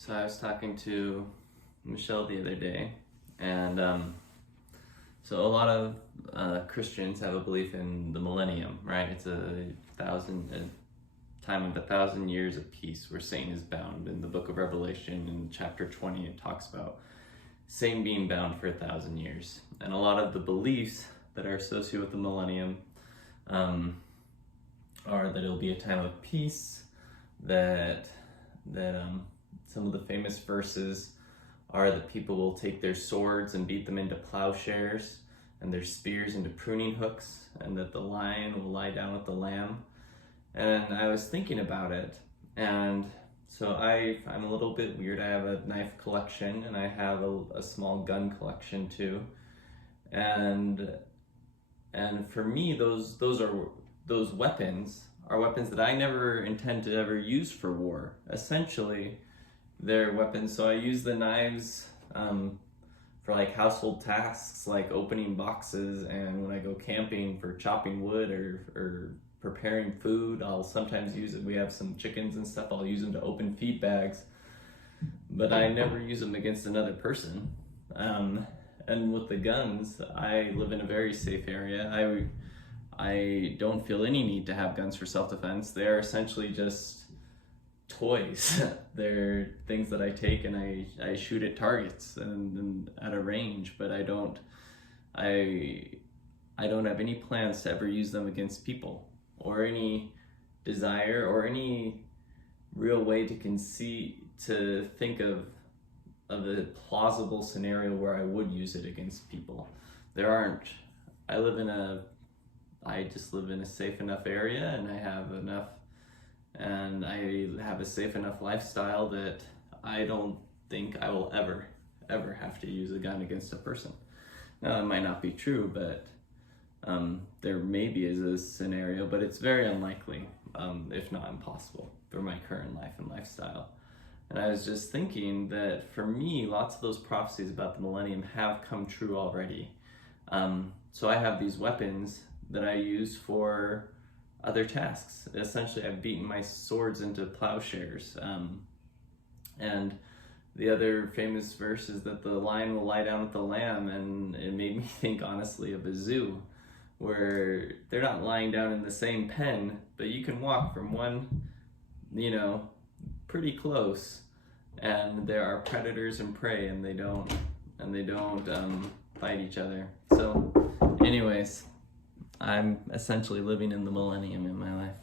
So I was talking to Michelle the other day, and so a lot of Christians have a belief in the millennium, right? It's a time of 1,000 years of peace where Satan is bound. In the book of Revelation, in chapter 20, it talks about Satan being bound for 1,000 years. And a lot of the beliefs that are associated with the millennium are that it'll be a time of peace, that some of the famous verses are that people will take their swords and beat them into plowshares and their spears into pruning hooks, and that the lion will lie down with the lamb. And I was thinking about it, and so I'm a little bit weird. I have a knife collection and I have a small gun collection too. And for me, those weapons are weapons that I never intend to ever use for war. Essentially, they're weapons. So I use the knives for like household tasks, like opening boxes, and when I go camping for chopping wood or preparing food. I'll sometimes use it. We have some chickens and stuff. I'll use them to open feed bags, but I never use them against another person. And with the guns, I live in a very safe area. I don't feel any need to have guns for self-defense. They're essentially just toys. They're things that I take and I shoot at targets and at a range, but I don't have any plans to ever use them against people, or any desire or any real way to think of a plausible scenario where I would use it against people. There aren't. I just live in a safe enough area, and I have a safe enough lifestyle that I don't think I will ever have to use a gun against a person. Now, that might not be true, but there maybe is a scenario, but it's very unlikely, if not impossible, for my current life and lifestyle. And I was just thinking that for me, lots of those prophecies about the millennium have come true already. So I have these weapons that I use for other tasks. Essentially, I've beaten my swords into plowshares. And the other famous verse is that the lion will lie down with the lamb, and it made me think, honestly, of a zoo, where they're not lying down in the same pen, but you can walk from one, pretty close, and there are predators and prey, and they don't fight each other. So anyways, I'm essentially living in the millennium in my life.